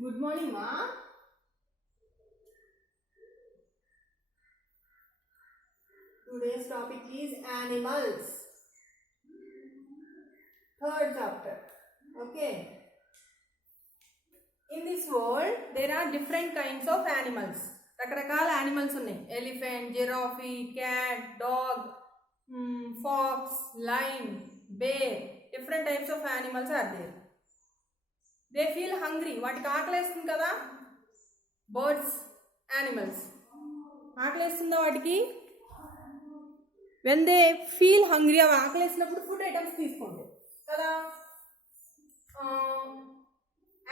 Good morning, Ma. Today's topic is animals. Third chapter. Okay. In this world, there are different kinds of animals. రకరకాల animals ఉన్నాయి. Elephant, giraffe, cat, dog, fox, lion, bear. Different types of animals are there. They feel hungry. వాటికి ఆకలేస్తుంది కదా? Birds, animals. ఆకలేస్తుందా వాటికి? When they feel hungry, అవి ఆకలేసినప్పుడు food items తీసుకోండి కదా.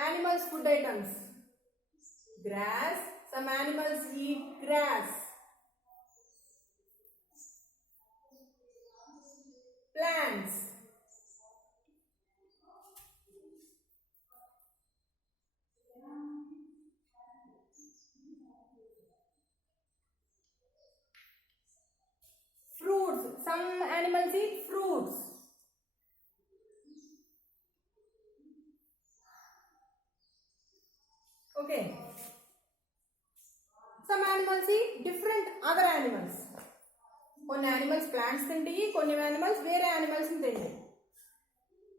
Animals food items. Grass. Some animals eat grass. Plants. Fruits. Some animals eat fruits. Okay. Some animals eat different other animals. కొన్ని animals plants తింటాయి, కొన్ని animals వేరే animals తింటాయి.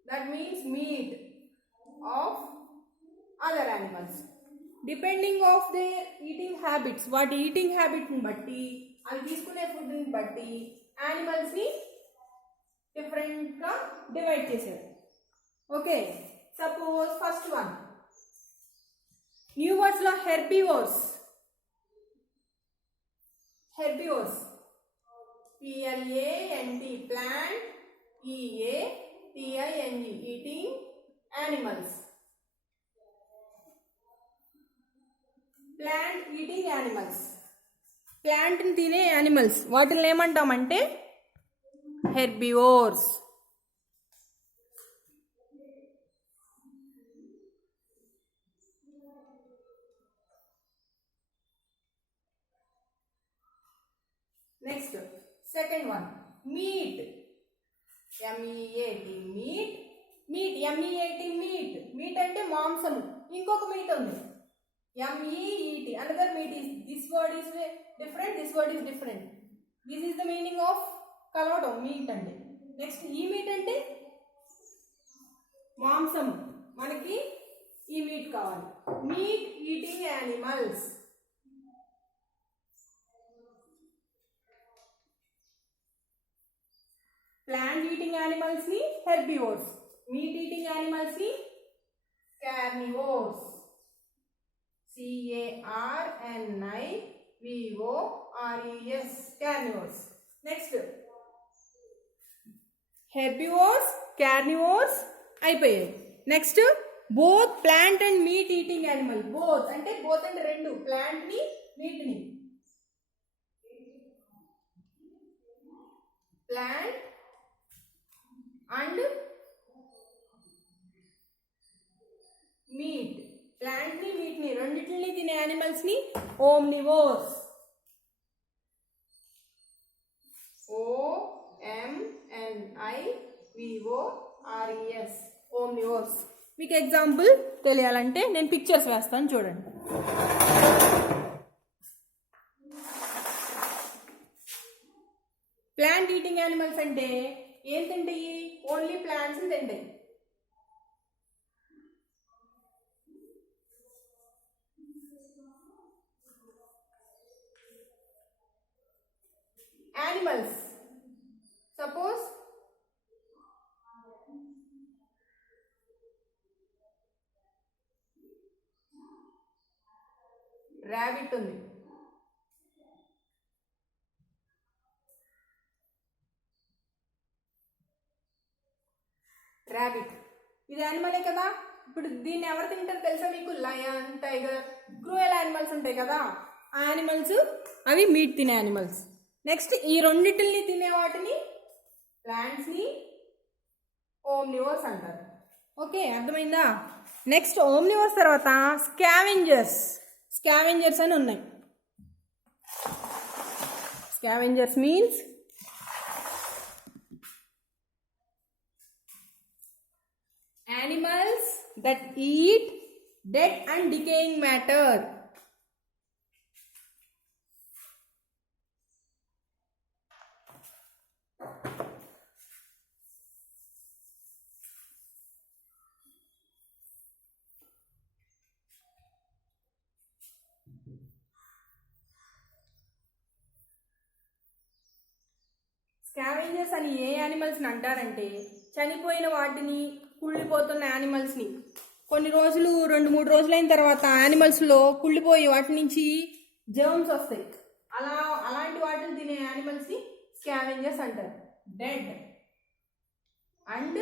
That means meat of other animals. Depending of their eating habits, వాటి eating habit ని బట్టి, అవి తీసుకునే ఫుడ్ ని బట్టి animals ని డిఫరెంట్ గా డివైడ్ చేశారు. Okay, suppose first one new words లో herbivores. Herbivores. Plant, plant, eating, eating animals. Plant eating animals. Plant తినే animals. వాటిని ఏమంటామంటే herbivores. Next, second one, meat. M-E-A-T, meat. Meat, M-E-A-T, meat. Meat అంటే మాంసము. ఇంకొక మీట్ ఉంది, M-E-E-T. Another meat is, this word is different, this word is different. This is the meaning of కలవడం meat అంటే. నెక్స్ట్ ఈ మీట్ అంటే మాంసము. మనకి ఈ మీట్ కావాలి. Meet eating animals. Plant eating animals ni herbivores. Meat eating animals ni carnivores. C-A-R-N-I-V-O-R-E-S. Carnivores. Next, herbivores, carnivores అయిపోయాయి. Next both plant and meat eating animal. Both అంటే both అంటే రెండు, plant ని meat ని. Plant and meat. Plant ni meat ni రెండిటిని తినే animals ని omnivores. O-M-N-I-V-O-R-E-S. omnivores. మీకు ఎగ్జాంపుల్ తెలియాలంటే నేను పిక్చర్స్ వేస్తాను చూడండి. ప్లాంట్ ఈటింగ్ యానిమల్స్ అంటే ఏం తింటాయి? ఓన్లీ ప్లాంట్స్ తింటాయి. యానిమల్స్ సపోజ్ ర్యాబిట్ ఉంది. ర్యాబిట్ ఇది యానిమలే కదా. ఇప్పుడు దీన్ని ఎవరు తింటారు తెలుసా మీకు? లయన్, టైగర్, క్రూయల్ యానిమల్స్ ఉంటాయి కదా, ఆ యానిమల్స్ అవి మీట్ తినే యానిమల్స్. నెక్స్ట్ ఈ రెండింటిని తినే వాటిని ప్లాంట్స్ని ఓమ్నివర్స్ అంటారు. ఓకే, అర్థమైందా? నెక్స్ట్ ఓమ్నివర్స్ తర్వాత స్కావెంజర్స్. స్కావెంజర్స్ అని ఉన్నాయి. Scavengers means animals that eat dead and decaying matter. Scavengers అని ఏ యానిమల్స్ని అంటారంటే చనిపోయిన వాటిని, కుళ్ళిపోతున్న యానిమల్స్ని కొన్ని రోజులు 2-3 రోజులైన తర్వాత యానిమల్స్లో కుళ్ళిపోయి వాటి నుంచి జర్మ్స్ వస్తాయి. అలాంటి వాటిని తినే యానిమల్స్ని స్కావెంజర్స్ అంటారు. డెడ్ అండ్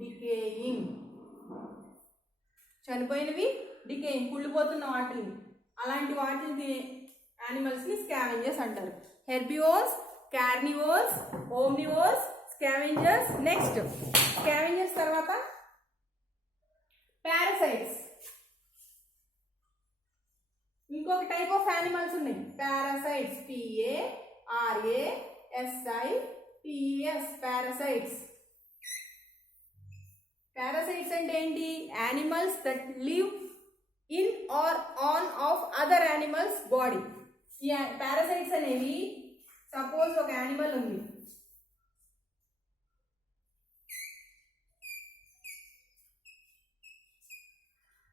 డికేయింగ్, చనిపోయినవి, డికేయింగ్ కుళ్ళిపోతున్న వాటిని, అలాంటి వాటిని తినే యానిమల్స్ని స్కావెంజర్స్ అంటారు. Herbivores, carnivores, omnivores, scavengers. Next scavengers తర్వాత పారాసైట్స్. ఇంకొక టైప్ ఆఫ్ యానిమల్స్ ఉన్నాయి పారాసైట్స్. PARASITES parasites. పారాసైట్స్ అంటే ఏంటి? Animals that live in or on of other animals body. ఈ పారాసైట్స్ అనేవి, సపోజ్ ఒక యానిమల్ ఉంది,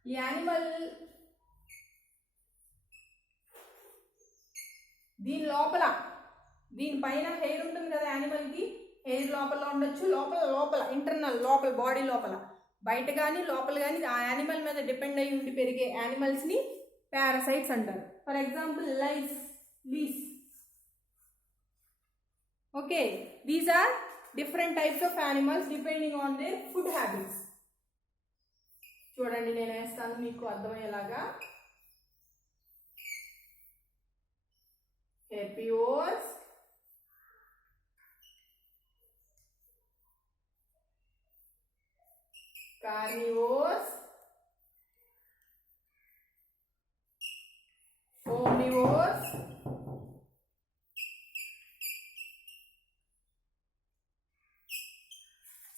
ఈ యానిమల్ దీని లోపల, దీనిపైన హెయిర్ ఉంటుంది కదా యానిమల్కి, హెయిర్ లోపల ఉండొచ్చు, లోపల ఇంటర్నల్ లోపల బాడీ లోపల, బయట కానీ లోపల కానీ ఆ యానిమల్ మీద డిపెండ్ అయ్యి ఉండి పెరిగే యానిమల్స్ని పారాసైట్స్ అంటారు. For example lice. Okay, these are different types of animals depending on their food habits. చూడండి, నేను వేస్తాను మీకు అర్థమయ్యేలాగా. Herbivores, carnivores, omnivores,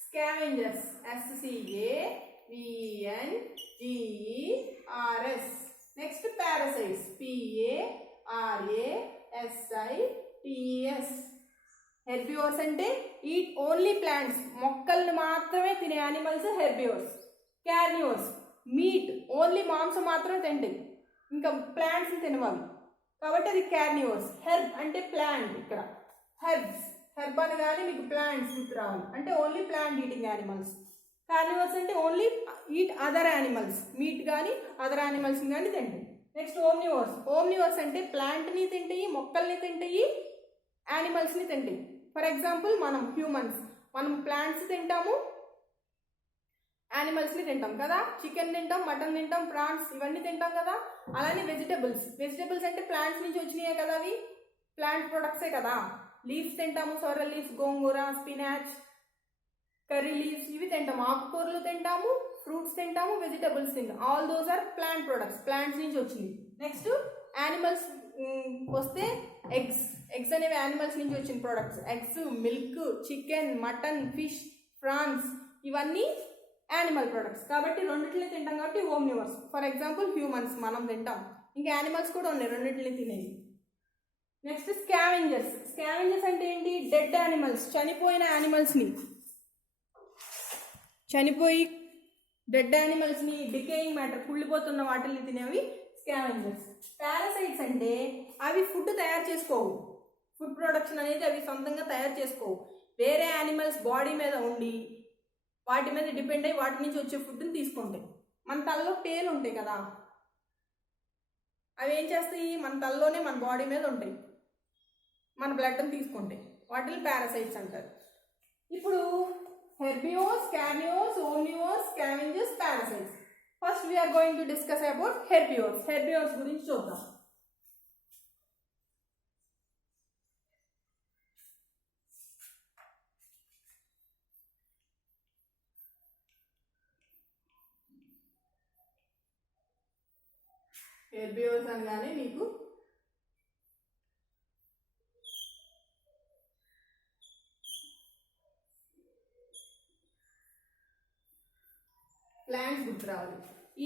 scavengers. SCAVENGERS. Next parasites. PARASITES. Herbivores అంటే ఈట్ ఓన్లీ ప్లాంట్స్, మొక్కల్ని మాత్రమే తినే animals herbivores. Carnivores meat, only మాంసం మాత్రమే తింటాయి, ఇంకా ప్లాంట్స్ని తినవాలి కాబట్టి అది కార్నివోర్స్. హెర్బ్ అంటే ప్లాంట్, ఇక్కడ హెర్బ్ అనగానే మీకు ప్లాంట్స్ గుర్తు రావాలి, అంటే only plant eating animals. Carnivores అంటే only eat other animals, meet కానీ అదర్ యానిమల్స్ని కానీ తింటాయి. నెక్స్ట్ ఓమ్నివోర్స్ అంటే ప్లాంట్ని తింటాయి, మొక్కల్ని తింటాయి, యానిమల్స్ని తింటాయి. ఫర్ ఎగ్జాంపుల్ మనం హ్యూమన్స్, మనం ప్లాంట్స్ తింటాము, యానిమల్స్ని తింటాం కదా, చికెన్ తింటాం, మటన్ తింటాం, ప్రాన్స్ ఇవన్నీ తింటాం కదా. అలానే వెజిటబుల్స్ అంటే ప్లాంట్స్ నుంచి వచ్చినాయే కదా, అవి ప్లాంట్ ప్రొడక్ట్సే కదా. లీవ్స్ తింటాము, సొరల్ లీవ్స్, గోంగూర, స్పినాచ్, కర్రీ లీవ్స్ ఇవి తింటాము. ఆకుకూరలు తింటాము, ఫ్రూట్స్ తింటాము, వెజిటబుల్స్ తింటాం. All those are plant products, plants నుంచి వచ్చింది. నెక్స్ట్ యానిమల్స్ వస్తే ఎగ్స్ అనేవి యానిమల్స్ నుంచి వచ్చిన products. Eggs, milk, chicken, mutton, fish, prawns ఇవన్నీ యానిమల్ ప్రొడక్ట్స్. కాబట్టి రెండింటిని తింటాం కాబట్టి ఓమ్నివర్స్. ఫర్ ఎగ్జాంపుల్ హ్యూమన్స్ మనం తింటాం, ఇంకా యానిమల్స్ కూడా ఉన్నాయి రెండింటిని తినేవి. నెక్స్ట్ స్కావెంజర్స్ అంటే ఏంటి? డెడ్ యానిమల్స్, చనిపోయిన యానిమల్స్ని, డెడ్ యానిమల్స్ని, డికేయింగ్ మ్యాటర్ కుళ్ళిపోతున్న వాటిని తినేవి స్కావెంజర్స్. పారాసైట్స్ అంటే అవి ఫుడ్ తయారు చేసుకోవు, ఫుడ్ ప్రొడక్షన్ అనేది అవి సొంతంగా తయారు చేసుకోవు, వేరే యానిమల్స్ బాడీ మీద ఉండి వాటి మీద డిపెండ్ అయ్యి వాటి నుంచి వచ్చే ఫుడ్ని తీసుకుంటాయి. మన తలలో పేలు ఉంటాయి కదా, అవి ఏం చేస్తాయి? మన తలలోనే మన బాడీ మీద ఉంటాయి, మన బ్లడ్ని తీసుకుంటాయి, వాటిని పారాసైట్స్ అంటారు. ఇప్పుడు herbivores, carnivores, omnivores, scavengers, parasites. First we're going to discuss about herbivores గురించి చూద్దాం. హెర్బివోర్స్ అనగానే మీకు ప్లాంట్స్ గుర్తు రావాలి.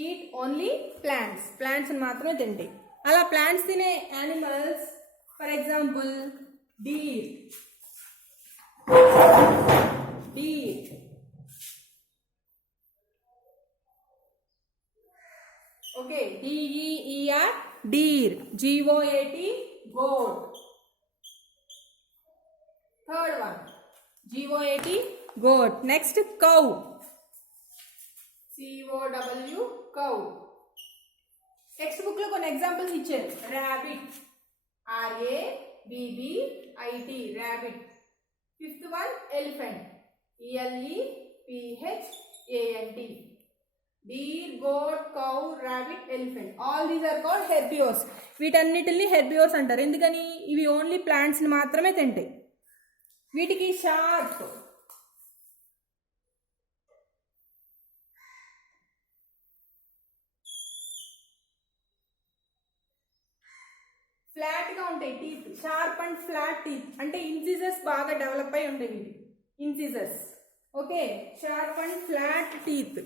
ఈట్ ఓన్లీ ప్లాంట్స్, ప్లాంట్స్ని మాత్రమే తింటాయి. అలా ప్లాంట్స్ తినే animals for example deer. Okay, DEER deer. GOAT goat. Third one GOAT goat. Next cow. COW cow. Text book లో కొన్ని ఎగ్జాంపుల్స్ ఇచ్చారు. Rabbit, RABBIT rabbit. Fifth one elephant, ELEPHANT. Deer, goat, cow, rabbit, elephant. All these are called herbivores. వీటన్నిటిని herbivores అంటారు. ఎందుకని? ఇవి ఓన్లీ ప్లాంట్స్ని మాత్రమే తింటాయి. వీటికి షార్ప్ ఫ్లాట్ గా ఉంటాయి teeth. Sharp and flat teeth అంటే ఇన్సిజర్స్ బాగా డెవలప్ అయి ఉంటాయి ఇవి. Incisors. Okay, sharp and flat teeth.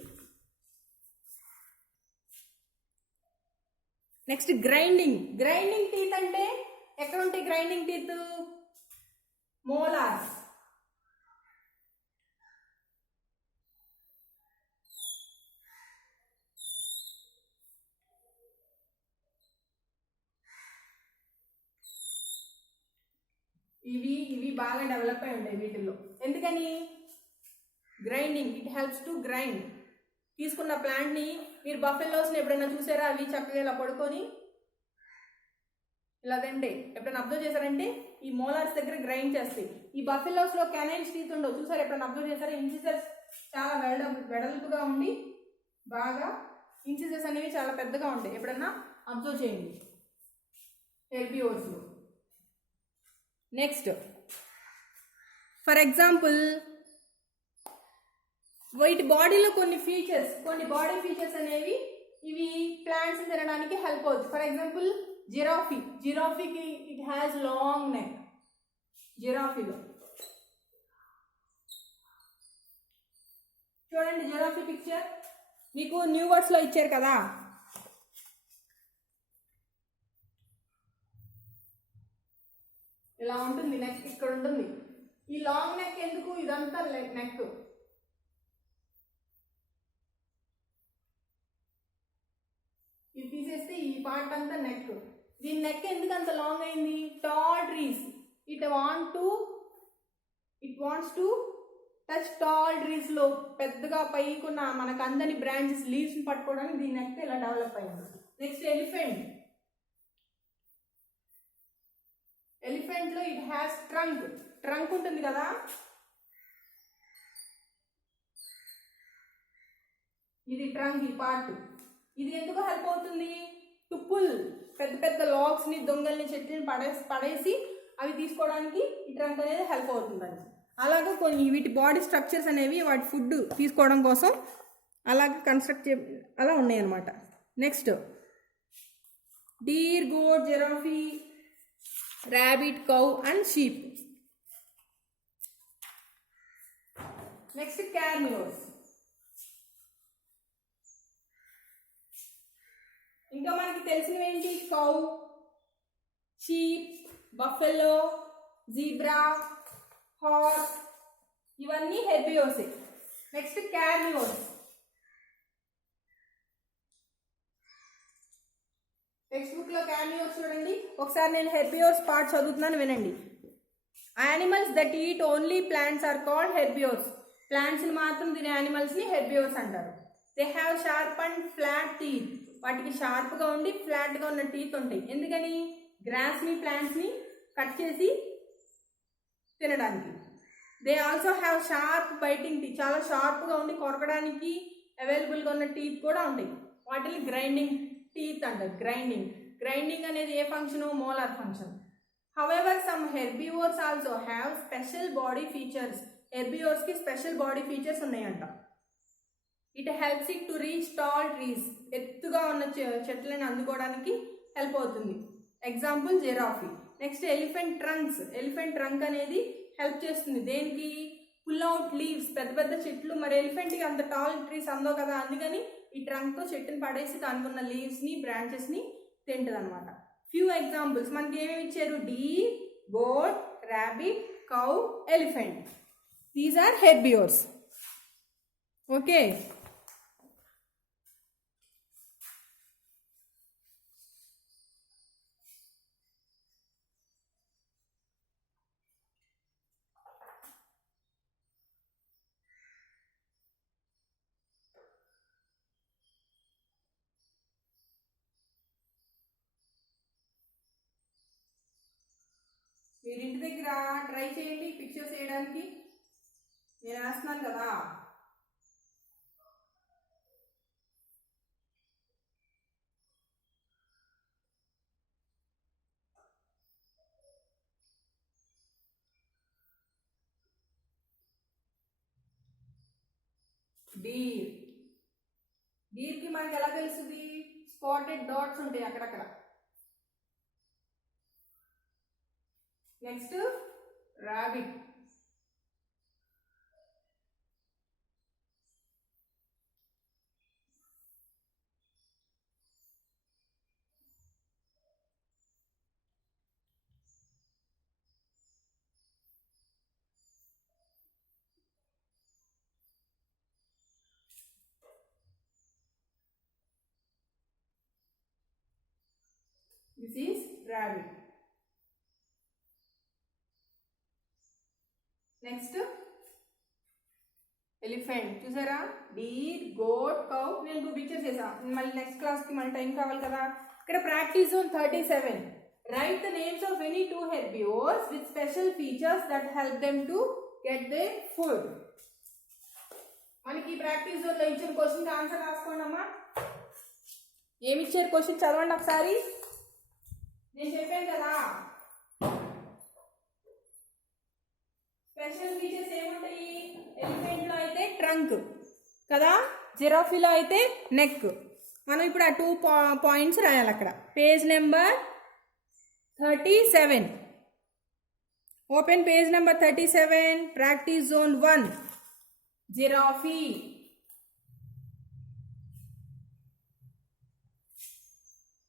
Next grinding. Grinding teeth అంటే ఎక్కడ ఉంటాయి గ్రైండింగ్ టీత్? మోలార్స్. ఇవి బాగా డెవలప్ అయి ఉంటాయి వీటిల్లో. ఎందుకని? Grinding. It helps to grind. తీసుకున్న ప్లాంట్ని మీరు బఫెల్లోస్ని ఎప్పుడైనా చూసారా? అవి చక్కగా ఇలా పడుకొని ఇలా తింటే ఎప్పుడైనా అబ్జర్వ్ చేశారంటే ఈ మోలార్స్ దగ్గర గ్రైండ్ చేస్తాయి. ఈ బఫెల్లోస్లో కెనైన్స్ టీత్ ఉండవు. చూసారు ఎప్పుడైనా అబ్జర్వ్ చేశారా? ఇన్సిజర్స్ చాలా వెడల్పుగా ఉండి బాగా ఇన్సిజర్స్ అనేవి చాలా పెద్దగా ఉంటాయి. ఎప్పుడన్నా అబ్జర్వ్ చేయండి హెర్బివోర్స్లో. నెక్స్ట్ ఫర్ ఎగ్జాంపుల్ వీటి బాడీలో కొన్ని బాడీ ఫీచర్స్ అనేవి ఇవి ప్లాంట్స్ తినడానికి హెల్ప్ అవుతుంది. ఫర్ ఎగ్జాంపుల్ జిరాఫీకి ఇట్ హ్యాస్ లాంగ్ నెక్. జిరాఫీలో చూడండి, జిరాఫీ పిక్చర్ మీకు న్యూ వర్డ్స్లో ఇచ్చారు కదా. ఇలా ఉంటుంది నెక్. ఇక్కడ ఉంటుంది ఈ లాంగ్ నెక్. ఎందుకు? ఇదంతా నెక్. ఇది తీసేస్తే ఈ పార్ట్ అంతా నెక్. దీని నెక్ ఎందుకు అంత లాంగ్ అయింది? Tall trees. It wants to touch tall trees లో పెద్దగా పైకున్న మనకు అందని బ్రాంచెస్ లీవ్స్ పట్టుకోవడానికి దీని నెక్ ఇలా డెవలప్ అయింది. Next elephant. ఎలిఫెంట్ లో ఇట్ హ్యాస్ ట్రంక్ ఉంటుంది కదా. ఇది ట్రంక్. ఈ పార్ట్ ఇది ఎందుకు హెల్ప్ అవుతుంది? To pull. పెద్ద లాగ్స్ ని, దొంగల్ని, చెట్లని పడేసి అవి తీసుకోవడానికి ఈ ట్రంక్ అనేది హెల్ప్ అవుతుందండి. అలాగే కొన్ని వీటి బాడీ స్ట్రక్చర్స్ అనేవి వాటి ఫుడ్ తీసుకోవడం కోసం అలాగే అలా ఉన్నాయి అన్నమాట. Next deer, goat, giraffe, rabbit, cow and sheep. Next carnivores. ఇంకా మనకి తెలిసినవి ఏంటి? Cow, sheep, buffalo, zebra, horse. ఇవన్నీ herbivores. Next carnivores. Text book లో కార్నివోర్స్ చూడండి ఒకసారి. నేను హెర్బివోర్స్ పార్ట్ చదువుతున్నాను, వినండి. Animals that eat only plants are called herbivores. Plants ని మాత్రం తినే యానిమల్స్ ని హెర్బివోర్స్ అంటారు. They have sharp and flat teeth. వాటికి షార్ప్ గా ఉండి ఫ్లాట్ గా ఉన్న టీత్ ఉంటాయి. ఎందుకని? గ్రాస్ ని, ప్లాంట్స్ ని కట్ చేసి తినడానికి. They also have sharp biting teeth. చాలా షార్ప్ గా ఉండి కొరకడానికి అవైలబుల్ గా ఉన్న టీత్ కూడా ఉంటాయి. వాటిని గ్రైండింగ్ టీత్ అంటారు. గ్రైండింగ్ అనేది ఏ function? Molar function. However some herbivores also have special body features. Herbivores కి స్పెషల్ బాడీ ఫీచర్స్ ఉన్నాయంట. It helps it to reach tall trees. ఎత్తుగా ఉన్న చెట్లను అందుకోవడానికి హెల్ప్ అవుతుంది. Example giraffe. Next elephant trunk అనేది హెల్ప్ చేస్తుంది. దేనికి? పుల్ అవుట్ లీవ్స్, పెద్ద పెద్ద చెట్లు. మరి ఎలిఫెంట్కి అంత టాల్ ట్రీస్ అందవు కదా, అందుకని ఈ ట్రంక్తో చెట్టుని పడేసి దానికి ఉన్న లీవ్స్ని బ్రాంచెస్ని తింటుంది అనమాట. ఫ్యూ ఎగ్జాంపుల్స్ మనకి ఏమేమి ఇచ్చారు? Deer, goat, rabbit, cow, elephant. These are herbivores. Okay. మీరు ఇంటి దగ్గర ట్రై చేయండి పిక్చర్స్ వేయడానికి. నేను వేస్తున్నాను కదా. డీర్. డీర్కి మనకి ఎలా తెలుస్తుంది? స్పాటెడ్ డాట్స్ ఉంటాయి అక్కడక్కడ. Next rabbit. This is rabbit. Next elephant. చూసారా? Deer, goat, cow. నేను 2 పిక్చర్స్ వేసా. మళ్ళీ నెక్స్ట్ క్లాస్కి మన టైం కావాలి కదా. ఇక్కడ practice zone 37. Right the names of any 2 herbivores with special features that help them to get their food. మనకి ప్రాక్టీస్ జోన్లో ఇచ్చిన క్వశ్చన్కి ఆన్సర్ రాసుకోండి అమ్మా. ఏమి ఇచ్చారు క్వశ్చన్ చదవండి ఒకసారి. నేను చెప్పాను కదా స్పెషల్ ఫీచర్స్ ఏముంటాయి. ఎలిఫెంట్లో అయితే ట్రంక్ కదా, జిరాఫీలో అయితే నెక్. మనం ఇప్పుడు ఆ 2 పాయింట్స్ రాయాలి అక్కడ. Page number 37. Open page number 37. Practice zone 1. Giraffe.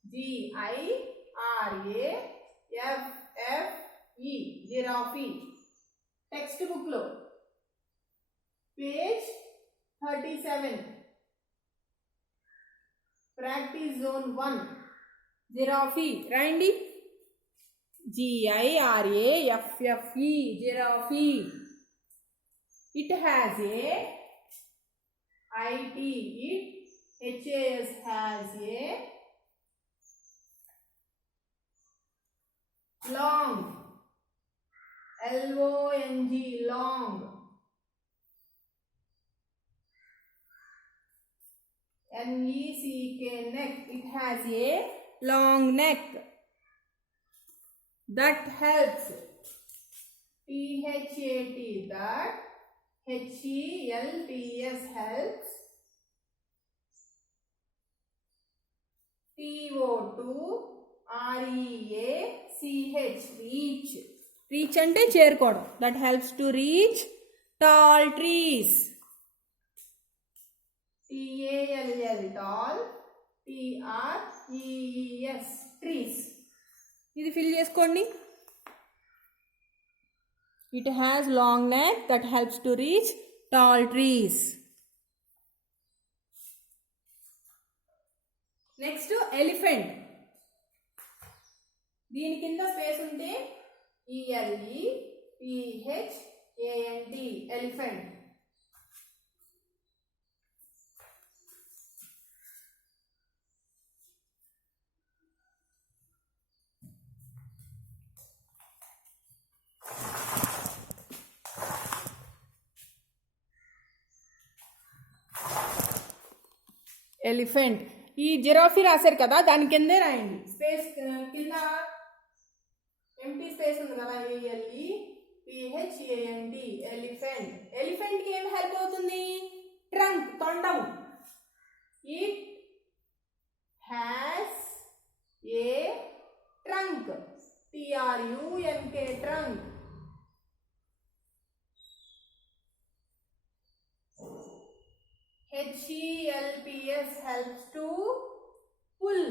GIRAFFE. Giraffe. Text book లో పేజ్ 37. Practice zone 1. జిరాఫీ రాయండి. GIRAFFE. Giraffe. It has a IT. It HAS has a long. LONG. long. NECK. neck. It has a long neck. That helps. THAT. that. HELPS. helps. TO2. REACH. reach. reach అంటే చేరుకోవడం. that helps to reach tall trees. TALL. tall. TREES. trees. ఇది ఫిల్ చేసుకోండి. It has long neck that helps to reach tall trees. Next elephant. దీని కింద స్పేస్ ఉంటే ELEPHANT. Elephant. Elephant. ఈ జిరాఫీ రాశారు కదా, దాని కిందే రాయండి. స్పేస్ కింద ఎంటీ స్పేస్ ఉంది కదా. ELEPHANT. ఎలిఫెంట్. ఎలిఫెంట్కి ఏం హెల్ప్ అవుతుంది? ట్రంక్. తొండం. It has a trunk. TRUNK. Trunk. HELPS helps to pull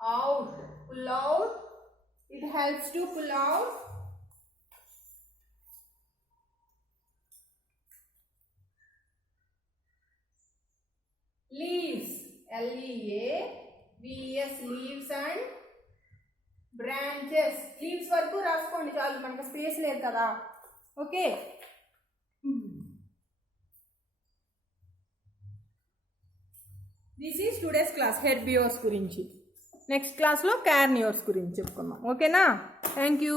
out. Pull out. It helps to pull out leaves. LEAVES leaves and branches. Leaves వరకు రాసుకోండి చాలు, మనకు స్పేస్ లేదు కదా. Okay, this is today's class herbivores గురించి. Next క్లాస్లో carnivores గురించి చెప్పుకుందాం. ఓకేనా? Thank you.